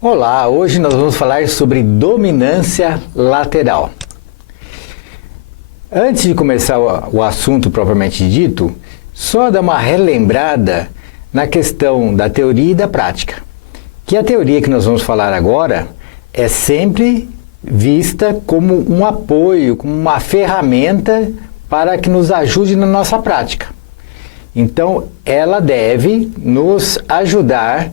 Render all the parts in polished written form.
Olá, hoje nós vamos falar sobre dominância lateral. Antes de começar o assunto propriamente dito, só dar uma relembrada na questão da teoria e da prática. Que a teoria que nós vamos falar agora é sempre vista como um apoio, como uma ferramenta para que nos ajude na nossa prática. Então, ela deve nos ajudar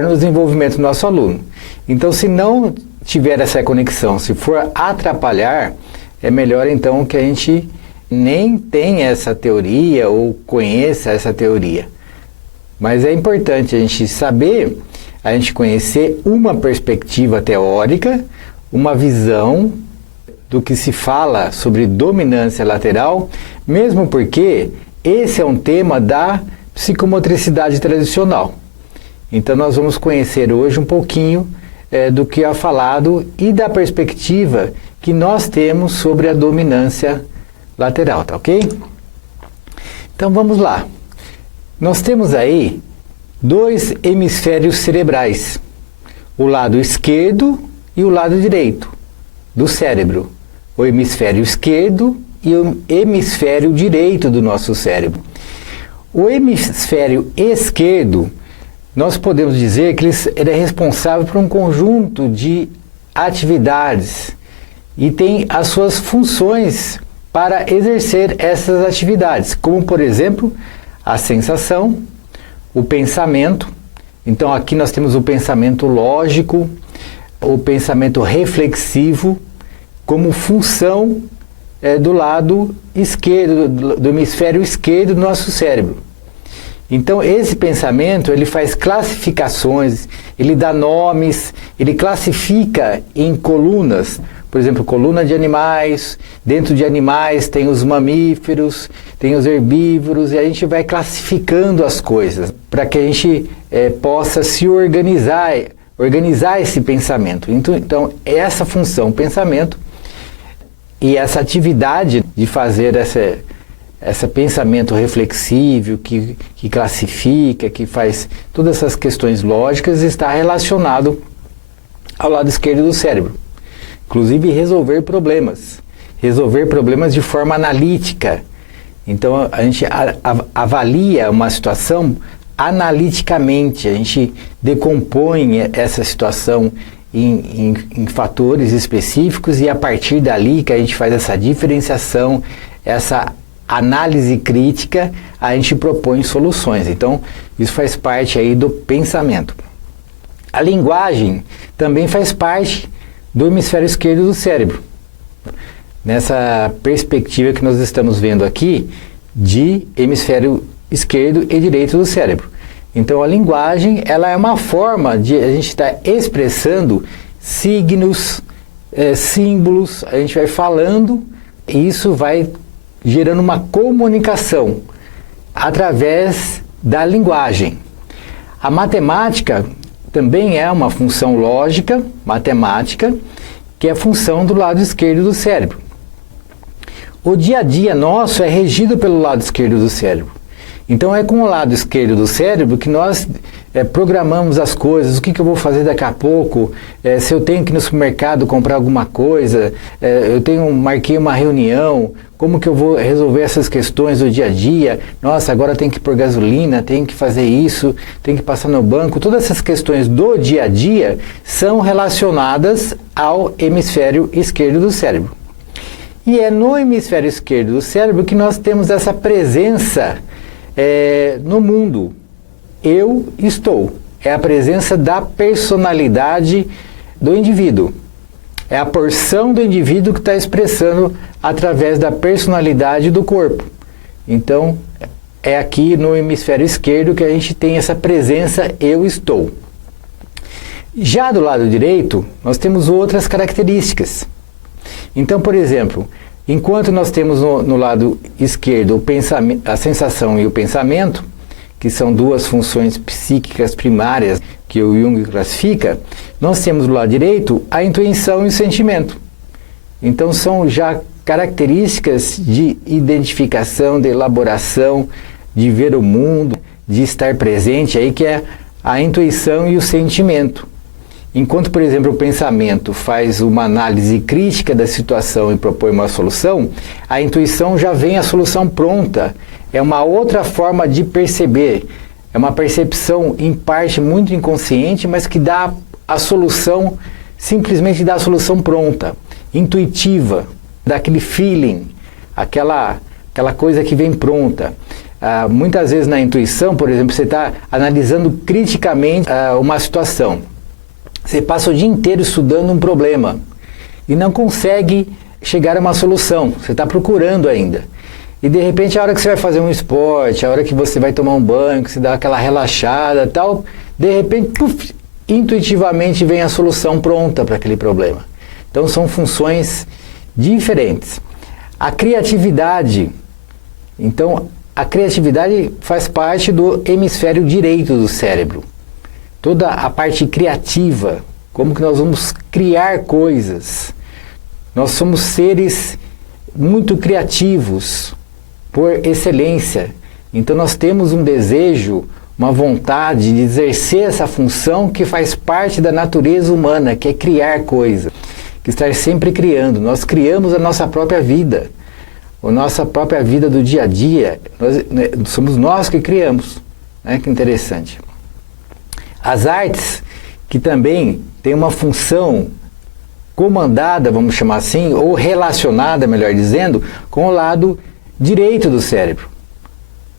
no desenvolvimento do nosso aluno. Então, se não tiver essa conexão, se for atrapalhar, é melhor então que a gente nem tenha essa teoria ou conheça essa teoria. Mas é importante a gente saber, a gente conhecer uma perspectiva teórica, uma visão do que se fala sobre dominância lateral, mesmo porque esse é um tema da psicomotricidade tradicional. Então nós vamos conhecer hoje um pouquinho do que é falado e da perspectiva que nós temos sobre a dominância lateral, tá ok? Então vamos lá. Nós temos aí dois hemisférios cerebrais, o lado esquerdo e o lado direito do cérebro, o hemisfério esquerdo e o hemisfério direito do nosso cérebro. O hemisfério esquerdo, nós podemos dizer que ele é responsável por um conjunto de atividades e tem as suas funções para exercer essas atividades, como por exemplo, a sensação, o pensamento. Então aqui nós temos o pensamento lógico, o pensamento reflexivo, como função do lado esquerdo, do hemisfério esquerdo do nosso cérebro. Então esse pensamento, ele faz classificações, ele dá nomes, ele classifica em colunas, por exemplo, coluna de animais, dentro de animais tem os mamíferos, tem os herbívoros, e a gente vai classificando as coisas, para que a gente possa se organizar esse pensamento. Então essa função, pensamento, e essa atividade de fazer esse pensamento reflexivo, que classifica, que faz todas essas questões lógicas, está relacionado ao lado esquerdo do cérebro. Inclusive resolver problemas de forma analítica. Então a gente avalia uma situação analiticamente, a gente decompõe essa situação em fatores específicos e a partir dali que a gente faz essa diferenciação, essa análise crítica, a gente propõe soluções. Então, isso faz parte aí do pensamento. A linguagem também faz parte do hemisfério esquerdo do cérebro. Nessa perspectiva que nós estamos vendo aqui, de hemisfério esquerdo e direito do cérebro. Então, a linguagem, ela é uma forma de a gente estar expressando signos, símbolos, a gente vai falando e isso vai gerando uma comunicação através da linguagem. A matemática também é uma função lógica, matemática, que é a função do lado esquerdo do cérebro. O dia a dia nosso é regido pelo lado esquerdo do cérebro. Então é com o lado esquerdo do cérebro que nós programamos as coisas, o que eu vou fazer daqui a pouco, se eu tenho que ir no supermercado comprar alguma coisa, marquei uma reunião, como que eu vou resolver essas questões do dia a dia, nossa, agora tem que pôr gasolina, tem que fazer isso, tem que passar no banco, todas essas questões do dia a dia são relacionadas ao hemisfério esquerdo do cérebro. E é no hemisfério esquerdo do cérebro que nós temos essa presença no mundo. Eu estou. É a presença da personalidade do indivíduo. É a porção do indivíduo que está expressando através da personalidade do corpo. Então, é aqui no hemisfério esquerdo que a gente tem essa presença eu estou. Já do lado direito, nós temos outras características. Então, por exemplo, enquanto nós temos no lado esquerdo a sensação e o pensamento, que são duas funções psíquicas primárias que o Jung classifica, nós temos do lado direito a intuição e o sentimento. Então são já características de identificação, de elaboração, de ver o mundo, de estar presente aí, que é a intuição e o sentimento. Enquanto, por exemplo, o pensamento faz uma análise crítica da situação e propõe uma solução, a intuição já vem a solução pronta. É uma outra forma de perceber. É uma percepção, em parte, muito inconsciente, mas que dá a solução, simplesmente dá a solução pronta, intuitiva, dá aquele feeling, aquela coisa que vem pronta. Muitas vezes na intuição, por exemplo, você está analisando criticamente uma situação. Você passa o dia inteiro estudando um problema e não consegue chegar a uma solução. Você está procurando ainda. E de repente, a hora que você vai fazer um esporte, a hora que você vai tomar um banho, que você dá aquela relaxada e tal, de repente, puf, intuitivamente vem a solução pronta para aquele problema. Então são funções diferentes. A criatividade, então, a criatividade faz parte do hemisfério direito do cérebro. Toda a parte criativa, como que nós vamos criar coisas. Nós somos seres muito criativos, por excelência. Então nós temos um desejo, uma vontade de exercer essa função que faz parte da natureza humana, que é criar coisas, que estar sempre criando. Nós criamos a nossa própria vida, a nossa própria vida do dia a dia, somos nós que criamos. Que interessante. As artes, que também têm uma função comandada, vamos chamar assim, ou relacionada, melhor dizendo, com o lado direito do cérebro.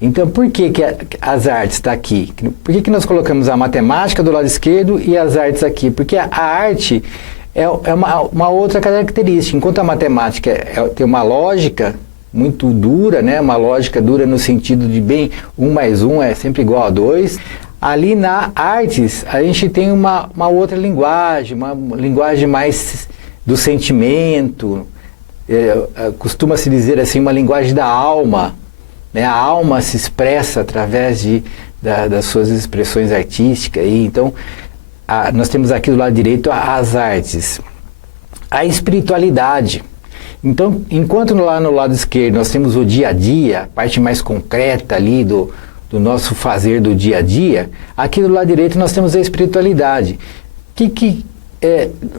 Então, por que as artes estão aqui? Por que nós colocamos a matemática do lado esquerdo e as artes aqui? Porque a arte é uma outra característica. Enquanto a matemática tem uma lógica muito dura, uma lógica dura no sentido de bem, 1 mais 1 é sempre igual a 2, ali na artes a gente tem uma outra linguagem, uma linguagem mais do sentimento, costuma-se dizer assim, uma linguagem da alma. A alma se expressa através das suas expressões artísticas. Então, nós temos aqui do lado direito as artes. A espiritualidade. Então, enquanto lá no lado esquerdo nós temos o dia a dia, a parte mais concreta ali do nosso fazer do dia a dia, aqui do lado direito nós temos a espiritualidade. O que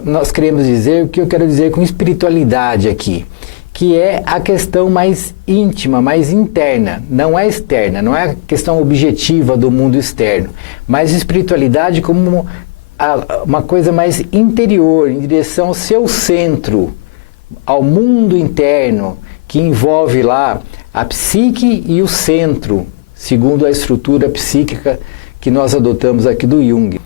nós queremos dizer, o que eu quero dizer com espiritualidade aqui? Que é a questão mais íntima, mais interna, não é externa, não é a questão objetiva do mundo externo, mas espiritualidade como uma coisa mais interior, em direção ao seu centro, ao mundo interno, que envolve lá a psique e o centro, segundo a estrutura psíquica que nós adotamos aqui do Jung,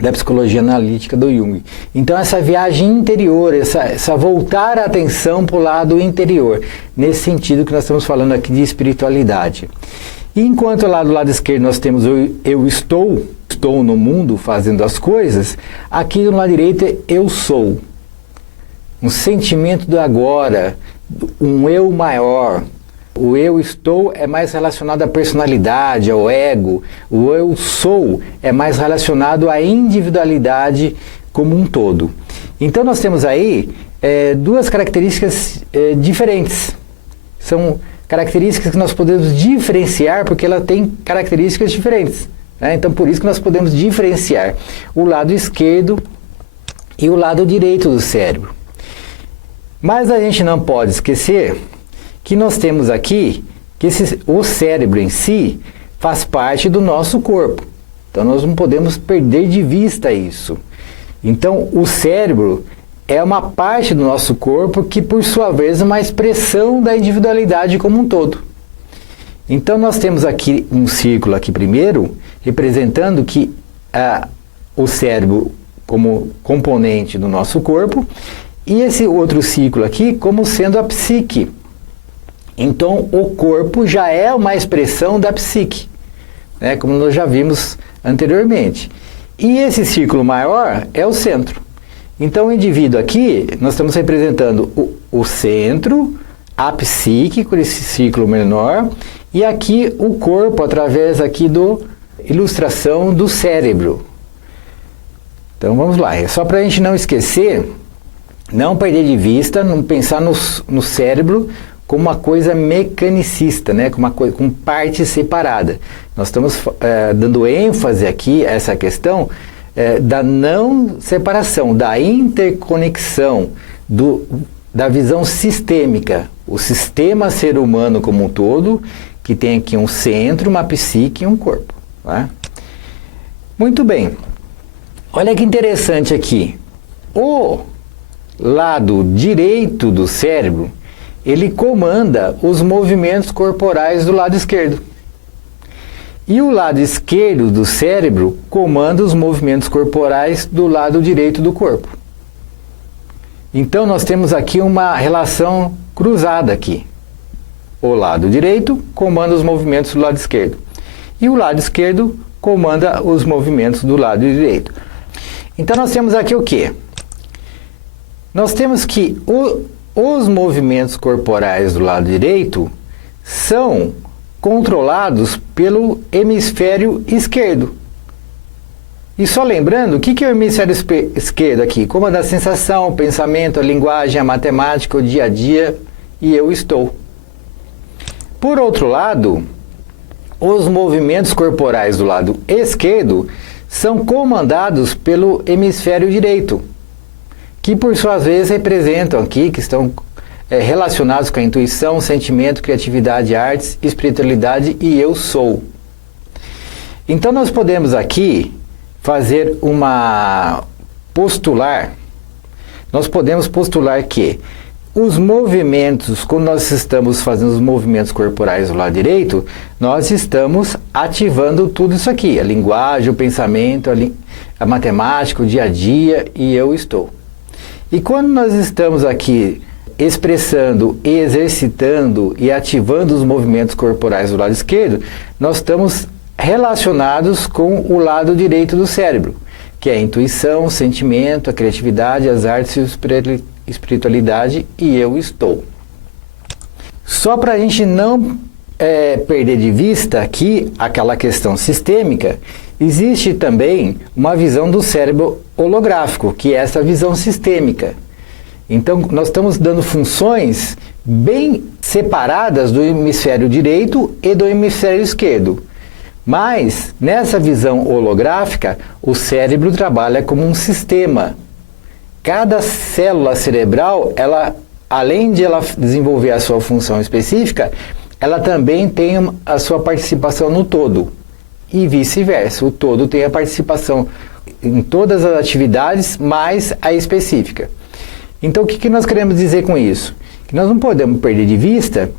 da psicologia analítica do Jung. Então essa viagem interior, essa voltar a atenção para o lado interior, nesse sentido que nós estamos falando aqui de espiritualidade. E enquanto lá do lado esquerdo nós temos eu estou no mundo fazendo as coisas, aqui do lado direito é eu sou. Um sentimento do agora, um eu maior. O eu estou é mais relacionado à personalidade, ao ego. O eu sou é mais relacionado à individualidade como um todo. Então nós temos aí duas características diferentes. São características que nós podemos diferenciar porque ela tem características diferentes. Então por isso que nós podemos diferenciar o lado esquerdo e o lado direito do cérebro. Mas a gente não pode esquecer que nós temos aqui que o cérebro em si faz parte do nosso corpo. Então nós não podemos perder de vista isso. Então o cérebro é uma parte do nosso corpo que por sua vez é uma expressão da individualidade como um todo. Então nós temos aqui um círculo aqui primeiro, representando que o cérebro como componente do nosso corpo, e esse outro círculo aqui como sendo a psique. Então, o corpo já é uma expressão da psique, como nós já vimos anteriormente. E esse círculo maior é o centro. Então, o indivíduo aqui, nós estamos representando o centro, a psique, com esse círculo menor, e aqui o corpo, através aqui da ilustração do cérebro. Então, vamos lá. É só para a gente não esquecer, não perder de vista, não pensar no cérebro como uma coisa mecanicista, com parte separada. Nós estamos dando ênfase aqui a essa questão da não separação, da interconexão, da visão sistêmica. O sistema ser humano como um todo, que tem aqui um centro, uma psique e um corpo. Tá? Muito bem. Olha que interessante aqui. O lado direito do cérebro, ele comanda os movimentos corporais do lado esquerdo. E o lado esquerdo do cérebro comanda os movimentos corporais do lado direito do corpo. Então nós temos aqui uma relação cruzada aqui. O lado direito comanda os movimentos do lado esquerdo. E o lado esquerdo comanda os movimentos do lado direito. Então nós temos aqui o quê? Nós temos que os movimentos corporais do lado direito são controlados pelo hemisfério esquerdo. E só lembrando, o que é o hemisfério esquerdo aqui? Comanda a sensação, o pensamento, a linguagem, a matemática, o dia a dia e eu estou. Por outro lado, os movimentos corporais do lado esquerdo são comandados pelo hemisfério direito, que por suas vezes representam aqui, que estão relacionados com a intuição, sentimento, criatividade, artes, espiritualidade e eu sou. Então nós podemos aqui fazer nós podemos postular que os movimentos, quando nós estamos fazendo os movimentos corporais do lado direito, nós estamos ativando tudo isso aqui, a linguagem, o pensamento, a matemática, o dia a dia e eu estou. E quando nós estamos aqui expressando, exercitando e ativando os movimentos corporais do lado esquerdo, nós estamos relacionados com o lado direito do cérebro, que é a intuição, o sentimento, a criatividade, as artes e a espiritualidade e eu estou. Só para a gente não perder de vista aqui aquela questão sistêmica, existe também uma visão do cérebro holográfico, que é essa visão sistêmica. Então, nós estamos dando funções bem separadas do hemisfério direito e do hemisfério esquerdo. Mas, nessa visão holográfica, o cérebro trabalha como um sistema. Cada célula cerebral, além de ela desenvolver a sua função específica, ela também tem a sua participação no todo. E vice-versa, o todo tem a participação em todas as atividades, mais a específica. Então, o que nós queremos dizer com isso? Que nós não podemos perder de vista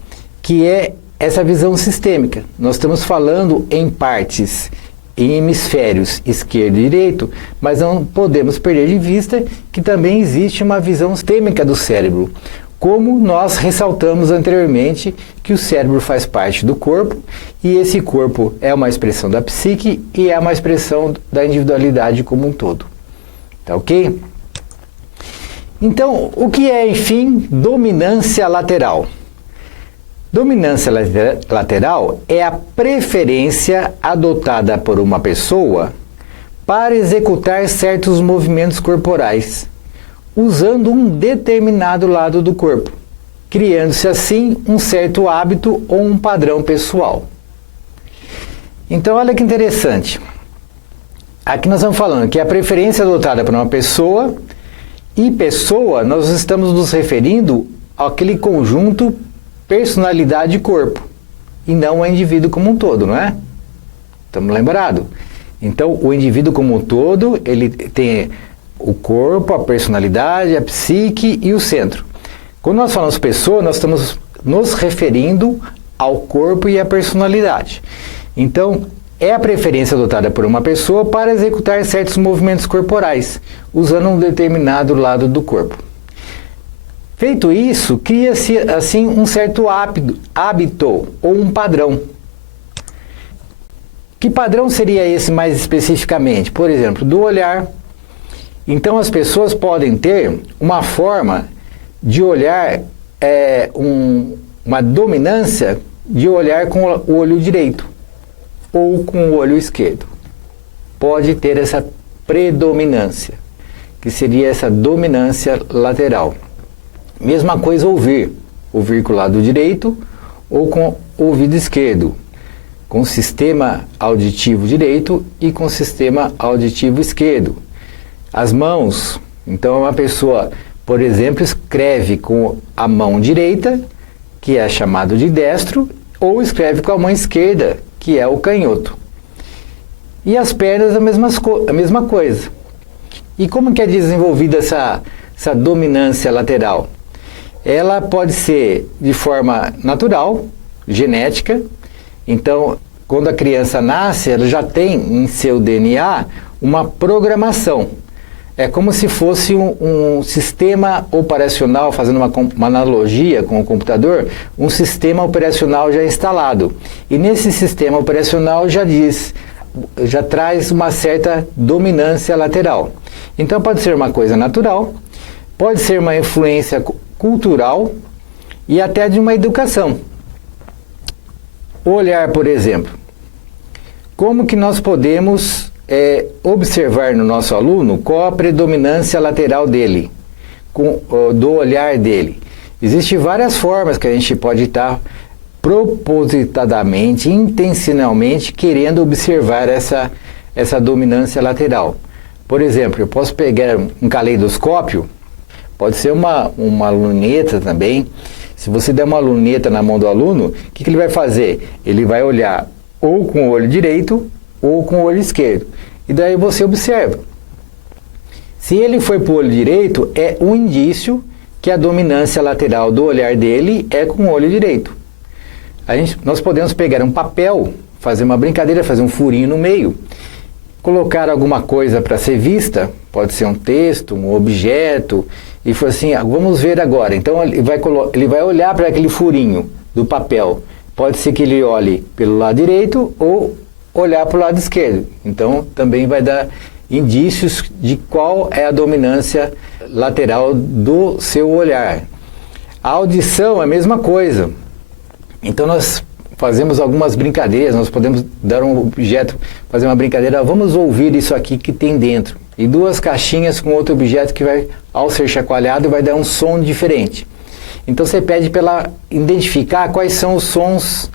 que é essa visão sistêmica. Nós estamos falando em partes, em hemisférios esquerdo e direito, mas não podemos perder de vista que também existe uma visão sistêmica do cérebro. Como nós ressaltamos anteriormente que o cérebro faz parte do corpo e esse corpo é uma expressão da psique e é uma expressão da individualidade como um todo. Tá ok? Então, o que é, enfim, dominância lateral? Dominância lateral é a preferência adotada por uma pessoa para executar certos movimentos corporais, usando um determinado lado do corpo, criando-se assim um certo hábito ou um padrão pessoal. Então, olha que interessante. Aqui nós estamos falando que a preferência adotada por uma pessoa, e pessoa, nós estamos nos referindo àquele conjunto personalidade e corpo, e não ao indivíduo como um todo, não é? Estamos lembrados? Então, o indivíduo como um todo, ele tem o corpo, a personalidade, a psique e o centro. Quando nós falamos pessoa, nós estamos nos referindo ao corpo e à personalidade. Então, é a preferência adotada por uma pessoa para executar certos movimentos corporais, usando um determinado lado do corpo. Feito isso, cria-se assim um certo hábito ou um padrão. Que padrão seria esse mais especificamente? Por exemplo, do olhar. Então as pessoas podem ter uma forma de olhar, uma dominância de olhar com o olho direito ou com o olho esquerdo. Pode ter essa predominância, que seria essa dominância lateral. Mesma coisa ouvir com o lado direito ou com o ouvido esquerdo. com o sistema auditivo direito e com o sistema auditivo esquerdo. As mãos, então uma pessoa, por exemplo, escreve com a mão direita, que é chamado de destro, ou escreve com a mão esquerda, que é o canhoto. E as pernas a mesma coisa. E como que é desenvolvida essa dominância lateral? Ela pode ser de forma natural, genética. Então, quando a criança nasce, ela já tem em seu DNA uma programação. É como se fosse um sistema operacional, fazendo uma analogia com o computador, um sistema operacional já instalado. E nesse sistema operacional já traz uma certa dominância lateral. Então pode ser uma coisa natural, pode ser uma influência cultural e até de uma educação. Olhar, por exemplo. Como que nós podemos observar no nosso aluno qual a predominância lateral dele, do olhar dele? Existem várias formas que a gente pode estar propositadamente, intencionalmente querendo observar essa dominância lateral. Por exemplo, eu posso pegar um caleidoscópio, pode ser uma luneta também. Se você der uma luneta na mão do aluno, o que ele vai fazer? Ele vai olhar ou com o olho direito ou com o olho esquerdo. E daí você observa. Se ele foi para o olho direito, é um indício que a dominância lateral do olhar dele é com o olho direito. Nós podemos pegar um papel, fazer uma brincadeira, fazer um furinho no meio, colocar alguma coisa para ser vista, pode ser um texto, um objeto, e for assim, vamos ver agora. Então ele vai olhar para aquele furinho do papel. Pode ser que ele olhe pelo lado direito ou olhar para o lado esquerdo. Então também vai dar indícios de qual é a dominância lateral do seu olhar. A audição é a mesma coisa. Então nós fazemos algumas brincadeiras, nós podemos dar um objeto, fazer uma brincadeira, vamos ouvir isso aqui que tem dentro. E duas caixinhas com outro objeto que vai, ao ser chacoalhado, vai dar um som diferente. Então você pede para ela identificar quais são os sons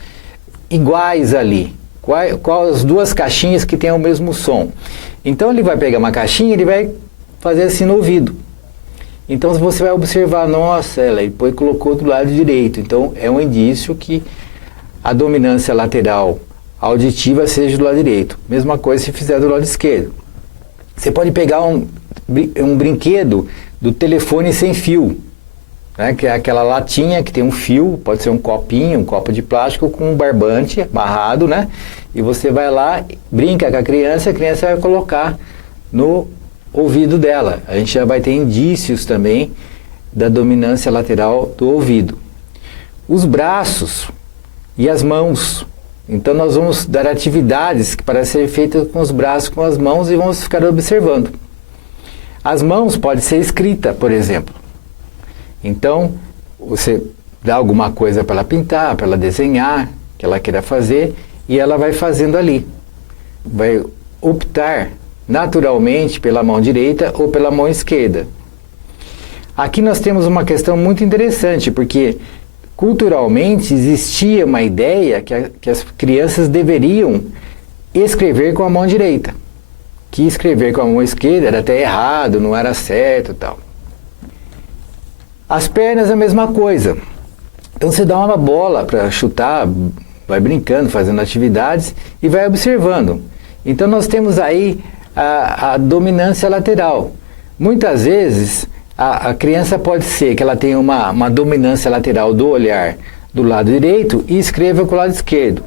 iguais ali. Quais as duas caixinhas que têm o mesmo som. Então ele vai pegar uma caixinha e ele vai fazer assim no ouvido. Então você vai observar, nossa, ela depois colocou do lado direito. Então é um indício que a dominância lateral auditiva seja do lado direito. Mesma coisa se fizer do lado esquerdo. Você pode pegar um brinquedo do telefone sem fio, né, que é aquela latinha que tem um fio, pode ser um copinho, um copo de plástico com um barbante amarrado, né? E você vai lá, brinca com a criança vai colocar no ouvido dela. A gente já vai ter indícios também da dominância lateral do ouvido. Os braços e as mãos. Então nós vamos dar atividades para serem feitas com os braços, com as mãos, e vamos ficar observando. As mãos pode ser escrita, por exemplo. Então, você dá alguma coisa para ela pintar, para ela desenhar, que ela queira fazer, e ela vai fazendo ali. Vai optar naturalmente pela mão direita ou pela mão esquerda. Aqui nós temos uma questão muito interessante, porque culturalmente existia uma ideia que as crianças deveriam escrever com a mão direita, que escrever com a mão esquerda era até errado, não era certo e tal. As pernas é a mesma coisa. Então você dá uma bola para chutar, vai brincando, fazendo atividades e vai observando. Então nós temos aí a dominância lateral. Muitas vezes a criança pode ser que ela tenha uma dominância lateral do olhar do lado direito e escreva com o lado esquerdo.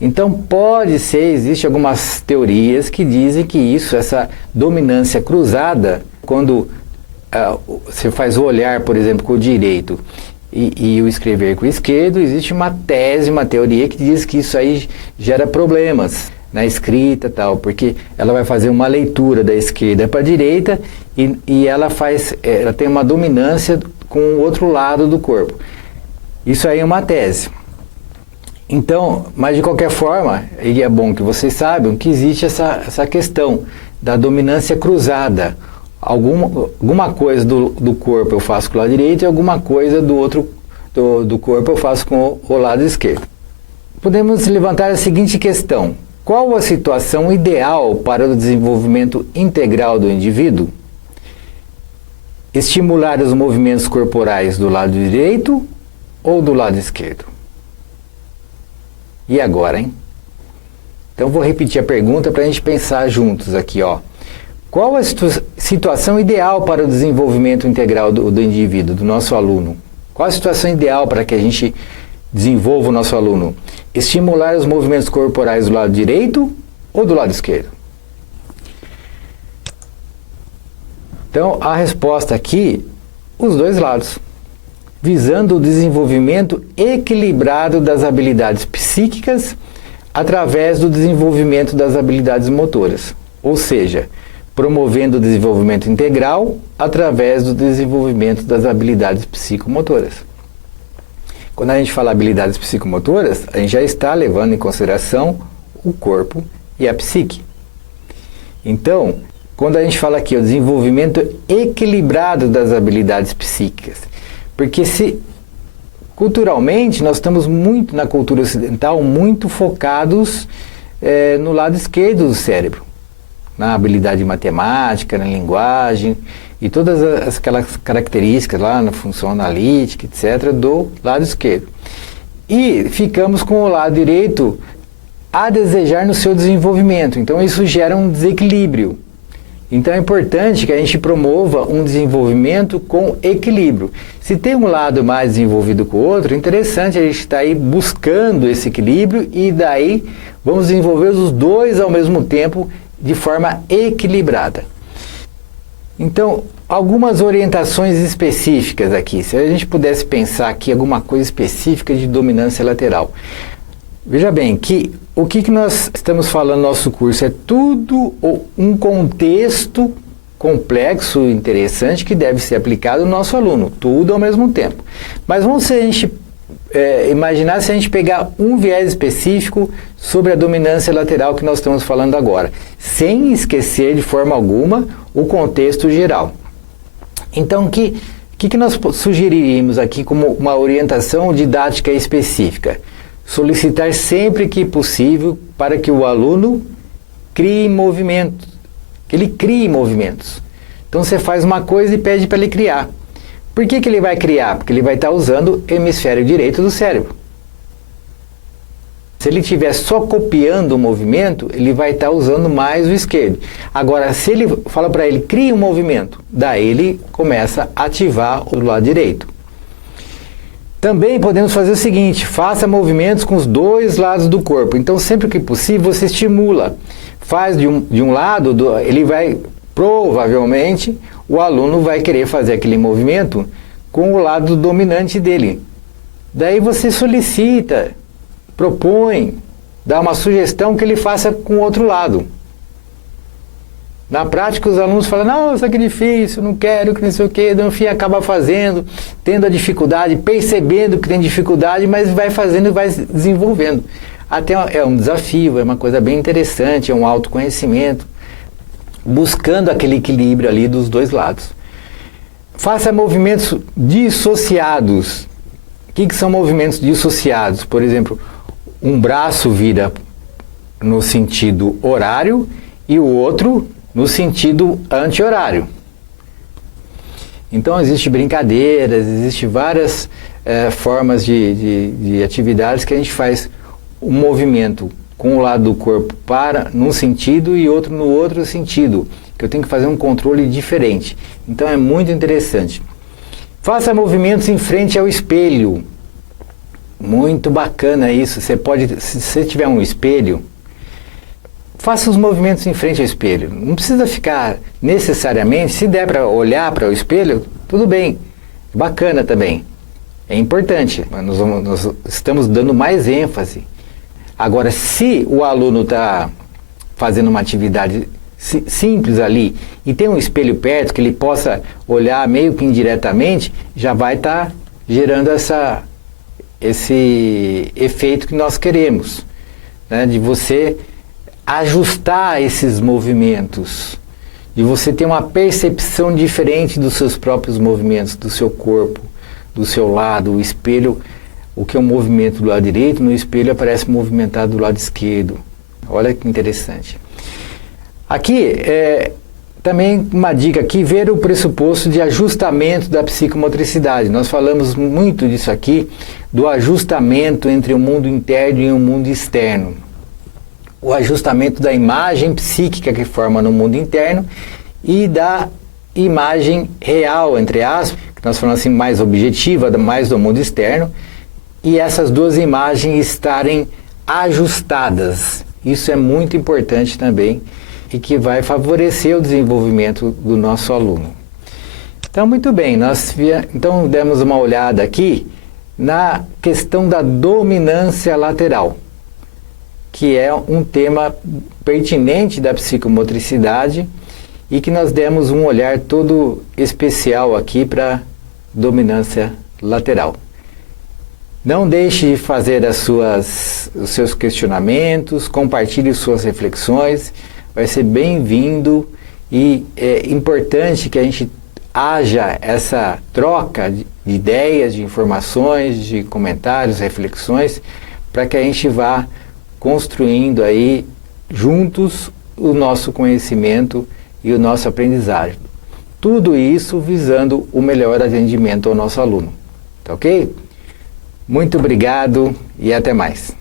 Então pode ser, existem algumas teorias que dizem que essa dominância cruzada, quando você faz o olhar, por exemplo, com o direito e o escrever com o esquerdo, existe uma tese, uma teoria que diz que isso aí gera problemas na escrita e tal, porque ela vai fazer uma leitura da esquerda para a direita e ela tem uma dominância com o outro lado do corpo. Isso aí é uma tese. Então, mas de qualquer forma, e é bom que vocês saibam que existe essa questão da dominância cruzada. Alguma coisa do corpo eu faço com o lado direito e alguma coisa do corpo eu faço com o lado esquerdo. podemos levantar a seguinte questão: qual a situação ideal para o desenvolvimento integral do indivíduo? Estimular os movimentos corporais do lado direito ou do lado esquerdo? E agora, hein? Então vou repetir a pergunta para a gente pensar juntos aqui, ó. Qual a situação ideal para o desenvolvimento integral do indivíduo, do nosso aluno? Qual a situação ideal para que a gente desenvolva o nosso aluno? Estimular os movimentos corporais do lado direito ou do lado esquerdo? Então, a resposta aqui, os dois lados, visando o desenvolvimento equilibrado das habilidades psíquicas através do desenvolvimento das habilidades motoras, ou seja, promovendo o desenvolvimento integral através do desenvolvimento das habilidades psicomotoras. Quando a gente fala habilidades psicomotoras, a gente já está levando em consideração o corpo e a psique. Então, quando a gente fala aqui o desenvolvimento equilibrado das habilidades psíquicas, porque se culturalmente nós estamos muito, na cultura ocidental, muito focados no lado esquerdo do cérebro, na habilidade matemática, na linguagem e todas aquelas características lá na função analítica, etc., do lado esquerdo. E ficamos com o lado direito a desejar no seu desenvolvimento. Então isso gera um desequilíbrio. Então é importante que a gente promova um desenvolvimento com equilíbrio. Se tem um lado mais desenvolvido que o outro, é interessante a gente estar aí buscando esse equilíbrio e daí vamos desenvolver os dois ao mesmo tempo de forma equilibrada. Então, algumas orientações específicas aqui. Se a gente pudesse pensar aqui alguma coisa específica de dominância lateral. Veja bem, que o que nós estamos falando no nosso curso é tudo um contexto complexo e interessante que deve ser aplicado no nosso aluno, tudo ao mesmo tempo. Mas vamos imaginar se a gente pegar um viés específico sobre a dominância lateral que nós estamos falando agora, sem esquecer de forma alguma o contexto geral. Então, o que nós sugeriríamos aqui como uma orientação didática específica? Solicitar sempre que possível para que o aluno crie movimentos, que ele crie movimentos. Então você faz uma coisa e pede para ele criar. Por que ele vai criar? Porque ele vai estar usando o hemisfério direito do cérebro. Se ele estiver só copiando o movimento, ele vai estar usando mais o esquerdo. Agora, se ele fala para ele, crie um movimento, daí ele começa a ativar o lado direito. Também podemos fazer o seguinte, faça movimentos com os dois lados do corpo. Então, sempre que possível, você estimula. Faz de um lado, ele vai, provavelmente, o aluno vai querer fazer aquele movimento com o lado dominante dele. Daí você solicita, propõe, dá uma sugestão que ele faça com o outro lado. Na prática, os alunos falam, nossa, que difícil, não quero, que não sei o quê, no fim acaba fazendo, tendo a dificuldade, percebendo que tem dificuldade, mas vai fazendo e vai desenvolvendo. Até é um desafio, é uma coisa bem interessante, é um autoconhecimento, buscando aquele equilíbrio ali dos dois lados. Faça movimentos dissociados. O que são movimentos dissociados? Por exemplo, um braço vira no sentido horário e o outro no sentido anti-horário. Então, existem brincadeiras, existem várias formas de atividades que a gente faz um movimento com o lado do corpo num sentido e outro no outro sentido, que eu tenho que fazer um controle diferente. Então, é muito interessante. Faça movimentos em frente ao espelho. Muito bacana isso. Você pode, se você tiver um espelho, faça os movimentos em frente ao espelho. Não precisa ficar necessariamente, se der para olhar para o espelho, tudo bem. Bacana também. É importante, mas nós estamos dando mais ênfase. Agora, se o aluno está fazendo uma atividade simples ali e tem um espelho perto que ele possa olhar meio que indiretamente, já vai estar gerando esse efeito que nós queremos, né? De você ajustar esses movimentos, de você ter uma percepção diferente dos seus próprios movimentos, do seu corpo, do seu lado. O espelho o que é um movimento do lado direito, no espelho aparece movimentado do lado esquerdo. Olha que interessante. Aqui, também uma dica aqui, ver o pressuposto de ajustamento da psicomotricidade. Nós falamos muito disso aqui, do ajustamento entre o mundo interno e o mundo externo. O ajustamento da imagem psíquica que forma no mundo interno e da imagem real, entre aspas, que nós falamos assim, mais objetiva, mais do mundo externo, e essas duas imagens estarem ajustadas. Isso é muito importante também e que vai favorecer o desenvolvimento do nosso aluno. Então, muito bem, então demos uma olhada aqui na questão da dominância lateral, que é um tema pertinente da psicomotricidade e que nós demos um olhar todo especial aqui para dominância lateral. Não deixe de fazer os seus questionamentos, compartilhe suas reflexões, vai ser bem-vindo e é importante que a gente haja essa troca de ideias, de informações, de comentários, reflexões, para que a gente vá construindo aí juntos o nosso conhecimento e o nosso aprendizagem. Tudo isso visando o melhor atendimento ao nosso aluno. Tá ok? Muito obrigado e até mais.